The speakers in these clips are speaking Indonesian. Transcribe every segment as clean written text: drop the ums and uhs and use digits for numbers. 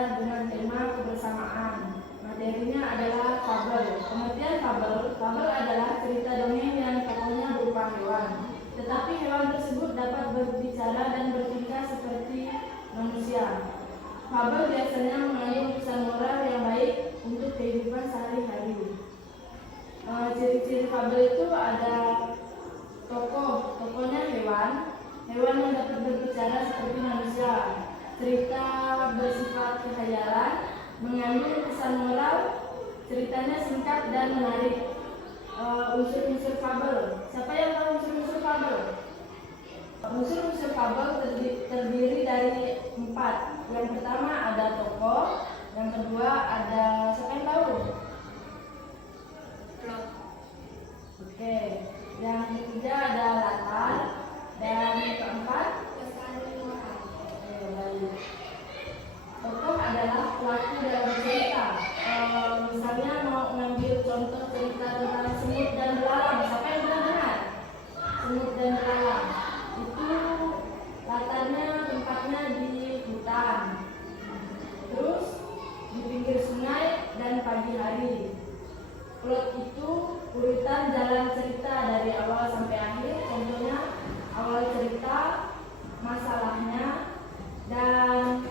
pelajaran dengan tema kebersamaan. Materinya adalah fabel. Pengertian fabel adalah cerita dongeng yang tokohnya berupa hewan. Tetapi hewan tersebut dapat berbicara dan bertingkah seperti manusia. Fabel biasanya mengandung pesan moral yang baik untuk kehidupan sehari-hari. Ciri-ciri fabel itu ada tokohnya hewan yang dapat berbicara seperti manusia. Cerita bersifat kekhayalan, mengandung pesan moral, ceritanya singkat dan menarik. Unsur-unsur fabel. Siapa yang tahu unsur-unsur fabel? Unsur-unsur fabel terdiri dari 4. Yang pertama ada tokoh, yang kedua ada, siapa yang tahu? Plot. Oke. Yang ketiga ada latar, dan yang keempat pesan moral. Baik. Tokoh adalah pelaku dalam cerita. Misalnya mau mengambil contoh cerita tentang semut dan belalang. Siapa yang pernah dengar? Semut dan belalang. Itu latarnya tempatnya di hutan. Terus di pinggir sungai dan pagi hari. Plot itu urutan jalan cerita dari awal sampai akhir. Contohnya awal cerita, masalahnya, dan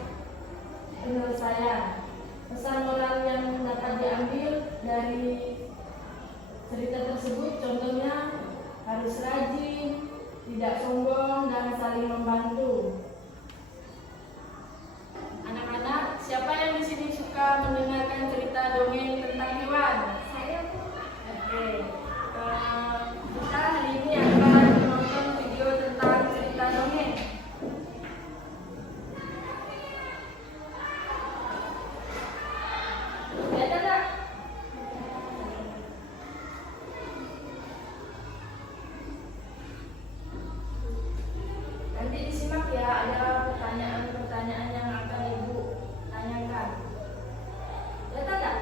penyelesaian. Pesan moral yang dapat diambil dari cerita tersebut contohnya harus rajin, tidak sombong, dan saling membantu. Anak-anak, siapa yang di sini suka mendengarkan cerita dongeng tentang hewan? Saya, Bu. Oke. Kita hari ini akan menonton video tentang cerita dongeng. Nanti disimak ya, ada pertanyaan-pertanyaan yang akan Ibu tanyakan. Lihat tak?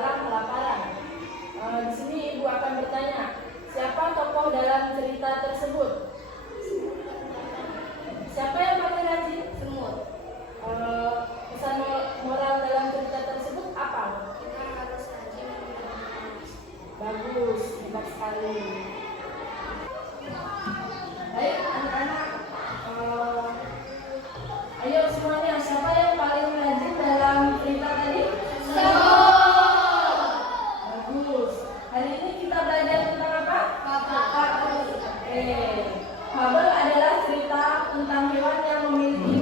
dalam kelaparan. Di sini ibu akan bertanya, siapa tokoh dalam cerita tersebut? Siapa yang paling rajin? Semut. Pesan moral dalam cerita tersebut apa? Kita harus rajin menggunakan. Bagus, hebat sekali. Baik anak-anak, ayo semuanya, siapa yang paling rajin dalam cerita tadi? Bagus. Hari ini kita belajar tentang apa? Fabel. Fabel adalah cerita tentang hewan yang memiliki